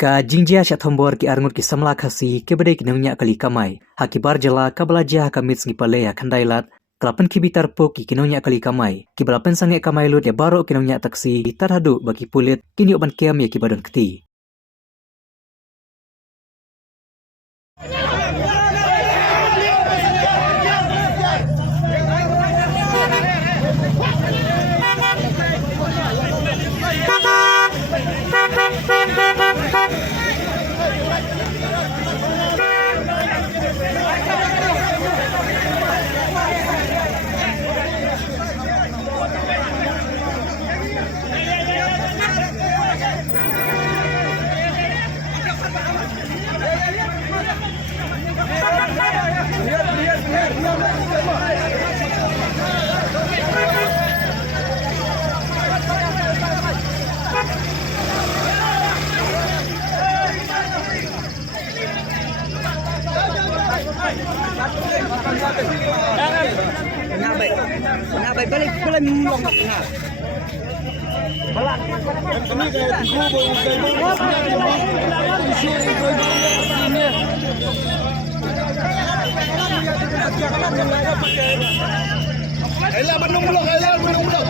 Ka jingjia shathombor ki arngut ki samla khasi ke bedai ki nungnya kali kamai. Haki barjala ka belaja kamits ngi palea khandailat. Kelapan kibitar po ki kinungnya kali kamai. Ki belapan sange kamai lut ya baro kinungnya taksi tarhadu bagi pulit kini oban kiam ya ki badon keti. Pengabai balik melonggok tengah. Elah benung blok, elah benung blok.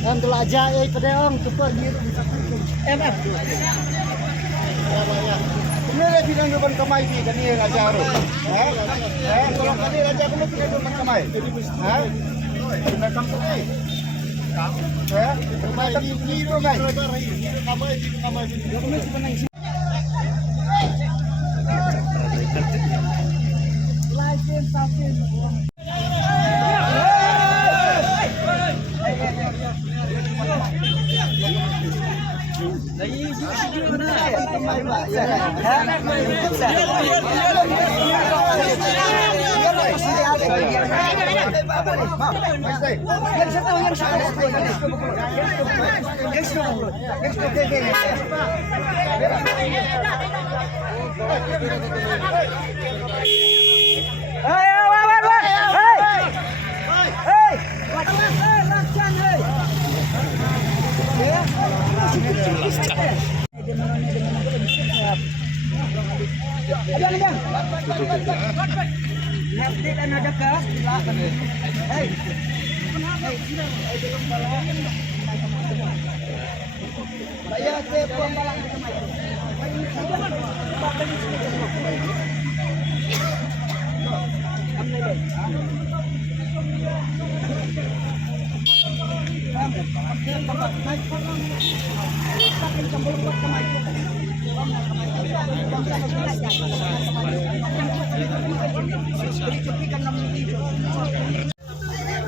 Em telaja pada om super dia MM. Ini ada bidang depan kamai di kan ini raja ro. Kalau kali raja kamu tidak depan kamai. Sudah kampung ni. Kamai ni tu kan. Kamai.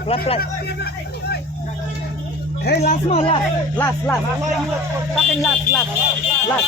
Pelan-pelan. Hey, last. Pakai last.